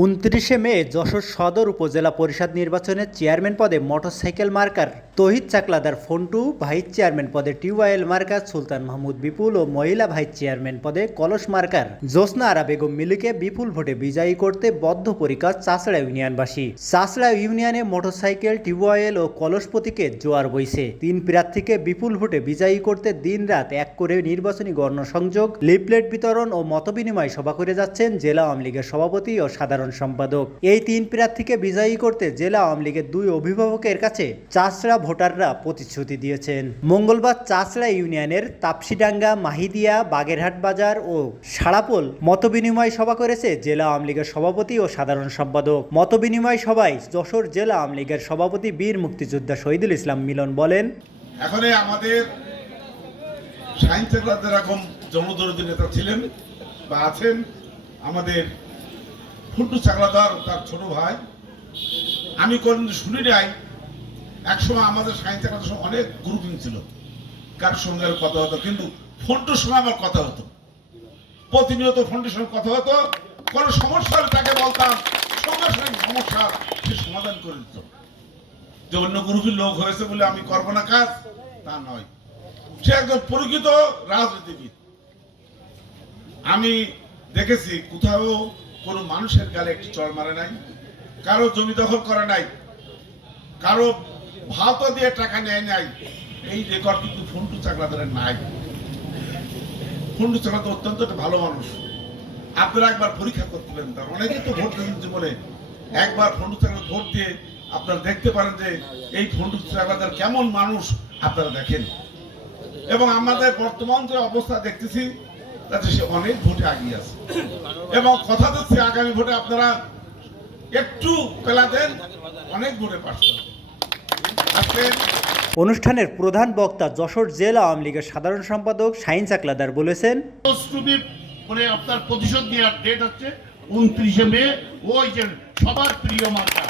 উনত্রিশে মে যশোর সদর উপজেলা পরিষদ নির্বাচনে চেয়ারম্যান পদে মোটরসাইকেল মার্কার তহিদ চাকলাদার ফন্টু, ভাইস চেয়ারম্যান পদে টিউবওয়েল মার্কার সুলতান মাহমুদ বিপুল ও মহিলা ভাইস চেয়ারম্যান পদে কলস মার্কার জোসনা আরা বেগম মিলিকে বিপুল ভোটে বিজয়ী করতে বদ্ধপরিকর চাষড়া ইউনিয়নবাসী। চাষড়া ইউনিয়নে মোটরসাইকেল, টিউবওয়েল ও কলস প্রতীকে জোয়ার বইছে। তিন প্রার্থীকে বিপুল ভোটে বিজয়ী করতে দিনরাত এক করে নির্বাচনী গণসংযোগ, লিফলেট বিতরণ ও মতবিনিময় সভা করে যাচ্ছেন জেলা আওয়ামী লীগের সভাপতি ও সাধারণ সম্পাদক। এই তিন প্রার্থীকে বিজয়ী করতে জেলা আওয়ামী লীগের দুই অভিভাবকের কাছে চাষড়া ভোটাররা প্রতিশ্রুতি দিয়েছেন। মঙ্গলবার চাষড়া ইউনিয়নের তাপসিডাঙ্গা, মাহিদিয়া, বাগেরহাট বাজার ও সাড়াপোল মতবিনিময় সভা করেছে জেলা আওয়ামী লীগের সভাপতি ও সাধারণ সম্পাদক। মতবিনিময় সভায় যশোর জেলা আওয়ামী লীগের সভাপতি বীর মুক্তিযোদ্ধা শহীদুল ইসলাম মিলন বলেন, এখন আমাদের সাইন্স এরকম জনদরদী নেতা ছিলেন বা আছেন আমাদের ফুটু চাকলাদার, তার ছোট ভাই। আমি কোনদিন শুনি নাই। একসময় আমাদের সাইন্স চাকলাদার সঙ্গে অনেক গ্রুপিং ছিল। কার সঙ্গে কথা হতো, কিন্তু ফোনটার সঙ্গে আমার কথা হতো। প্রতিনিয়ত ফোনটার সঙ্গে কথা হতো। কোনো সমস্যা তাকে বলতাম, সঙ্গে সঙ্গে সমস্যা সে সমাধান করে দিত। যে অন্য গ্রুপের লোক হয়েছে বলে আমি করব না কাজ, তা নয়। সে একজন প্রকৃত রাজনীতিবিদ। আমি দেখেছি কোথাও কোনো মানুষের গালে একটি চড় মারে নাই, কারও জমি দখল করে নাই, কারও ভাতো দিয়ে টাকা নেয় নাই, এই রেকর্ড কিন্তু ফন্টু চাকলাদের নাই। ফন্টু চাকলাদ অত্যন্ত একটা ভালো মানুষ। আপনারা একবার পরীক্ষা করতে পারেন তার, অনেকে তো ভোট দিয়েছেন জীবনে। একবার ফন্টু চাকলাদ ভোট দিয়ে আপনারা দেখতে পারেন যে এই ফন্টু চাকলাদার কেমন মানুষ আপনারা দেখেন। এবং আমাদের বর্তমান যে অবস্থা দেখতেছি তাতে সে অনেক ভোটে আগিয়ে আছে। এবং কথা দিচ্ছি আগামী ভোটে আপনারা একটু পেলা দেন অনেক ভোটে করবেন। আজকে অনুষ্ঠানের প্রধান বক্তা যশোর জেলা আওয়ামী লীগের সাধারণ সম্পাদক শাহিন চাকলাদার বলেছেন মানে আপনার প্রতিশোধ নেওয়ার ডেট হচ্ছে উনত্রিশে মে ওই যে সবার প্রিয় মার্কা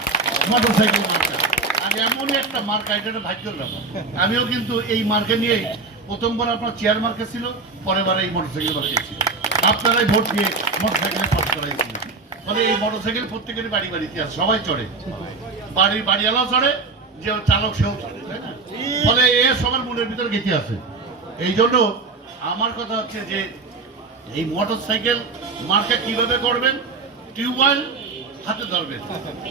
মোটরসাইকেল মার্কা। আর এমনই একটা মার্কা এটা ভাগ্যের ব্যাপার। আমিও কিন্তু এই মার্কে নিয়েই প্রথমবার আপনার চেয়ার মার্কে ছিল পরের বার এই মোটরসাইকেল মার্কে ছিল। আপনারাই ভোট দিয়ে মোটরসাইকেলে পাস করাইছিলেন ফলে এই মোটরসাইকেল প্রত্যেকের বাড়ি বাড়িতে আছে, সবাই চড়ে। বাড়ির বাড়িওয়ালাও চড়ে, যে চালক সেও চড়ে, তাই না? ফলে এ সবার মনের ভিতরে গেঁথে আছে। এই জন্য আমার কথা হচ্ছে যে এই মোটর সাইকেল মার্কেট কীভাবে করবেন, টিউবওয়েল হাতে ধরবেন,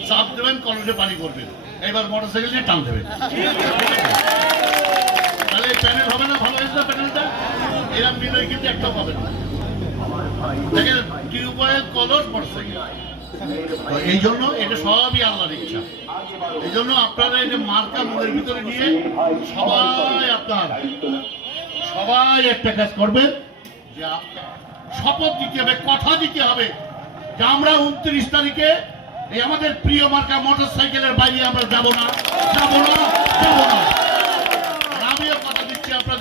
চাপ দেবেন কলেজে পানি করবেন এবার মোটর সাইকেল নিয়ে টান দেবেন। প্যানেল হবে না, ভালো হয়েছে প্যানেলটা? এরকম বিনয় কিন্তু একটাও পাবেন না। সবই একটা কাজ শপথ দিতে হবে, কথা দিতে হবে যে আমরা উনত্রিশ তারিখে এই আমাদের প্রিয় মার্কা মোটর সাইকেলের বাইরে আমরা যাব না যাব না না।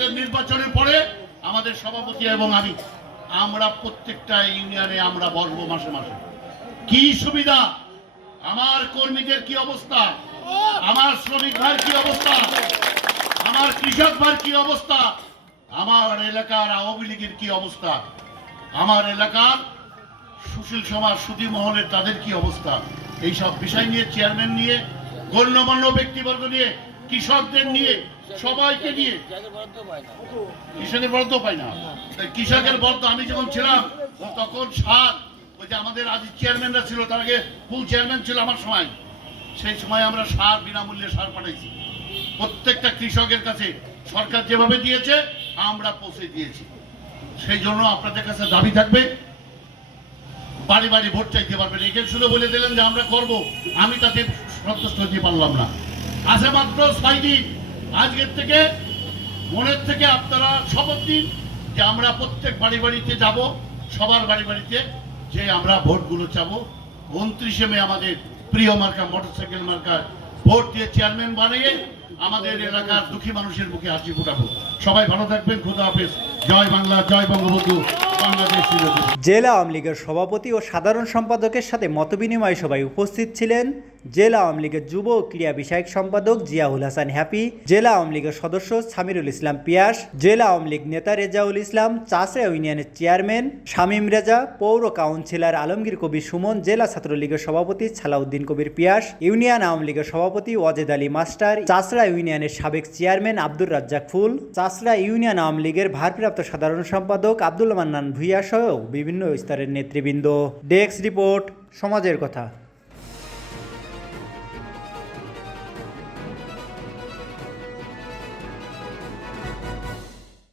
দিচ্ছি নির্বাচনের পরে আমাদের সভাপতি এবং আমি, আমরা প্রত্যেকটা ইউনিয়নে আমরা বসবো মাসে মাসে। কি সুবিধা? আমার কর্মীদের কি অবস্থা? আমার শ্রমিক ভাইয়ের কি অবস্থা? আমার কৃষক ভাইয়ের কি অবস্থা? আমার এলাকার আওয়ামী লীগের কি অবস্থা? আমার এলাকার সুশীল সমাজ সুদী মহলের তাদের কি অবস্থা? এই সব বিষয় নিয়ে চেয়ারম্যান নিয়ে, গণ্যমান্য ব্যক্তিবর্গ নিয়ে কৃষকদের নিয়ে, সবাইকে নিয়ে। কৃষকের বরাদ্দ পাই না। কৃষকের বরাদ্দ আমি যখন ছিলাম, তখন সার, ওই যে আমাদের আজ চেয়ারম্যানরা ছিল, তার আগে ফুল চেয়ারম্যান ছিল আমার সময়। সেই সময় আমরা সার, বিনামূল্যে সার পাঠাইছি। প্রত্যেকটা কৃষকের কাছে সরকার যেভাবে দিয়েছে, আমরা পৌঁছে দিয়েছি। সেই জন্য আপনাদের কাছে দাবি থাকবে, বাড়ি বাড়ি ভোট চাইতে পারবেন। এখানে শুধু বলে দিলেন যে আমরা করব, আমি তাতে সন্তুষ্ট হতে পারলাম না। আছে মাত্র ছয় দিন আজকের থেকে মনের থেকে আপনারা শপথ দিন যে আমরা প্রত্যেক বাড়ি বাড়িতে যাব, সবার বাড়ি বাড়িতে যে আমরা ভোটগুলো চাবো। উনত্রিশে মে আমাদের প্রিয় মার্কা, মোটরসাইকেল মার্কার ভোট দিয়ে চেয়ারম্যান বানিয়ে আমাদের এলাকার দুঃখী মানুষের মুখে হাসি ফোটাবো। সবাই ভালো থাকবেন, খুদা হাফেজ। জয় বাংলা, জয় বঙ্গবন্ধু জেলা আওয়ামী লীগের সভাপতি ও সাধারণ সম্পাদকের সাথে মতবিনিময় সভায় উপস্থিত ছিলেন। জেলা আওয়ামী লীগের যুব ও ক্রীড়া বিষয়ক সম্পাদক জিয়াউল হাসান হ্যাপি, জেলা আওয়ামী লীগের সদস্য সামিরুল ইসলাম পিয়াস, জেলা আওয়ামী লীগ নেতা রেজাউল ইসলাম, চাষড়া ইউনিয়নের চেয়ারম্যান শামীম রেজা, পৌর কাউন্সিলর আলমগীর কবির সুমন, জেলা ছাত্রলীগের সভাপতি ছালাউদ্দিন কবির পিয়াস, ইউনিয়ন আওয়ামী লীগের সভাপতি ওয়াজেদ আলী মাস্টার চাষড়া ইউনিয়নের সাবেক চেয়ারম্যান আব্দুর রাজ্জাক ফুল চাসরা ইউনিয়ন আওয়ামী লীগের ভারপ্রাপ্ত সাধারণ সম্পাদক আব্দুল মান্নান ভুইয়া সহ বিভিন্ন স্তরের নেতৃবৃন্দ। ডেস্ক রিপোর্ট, সমাজের কথা।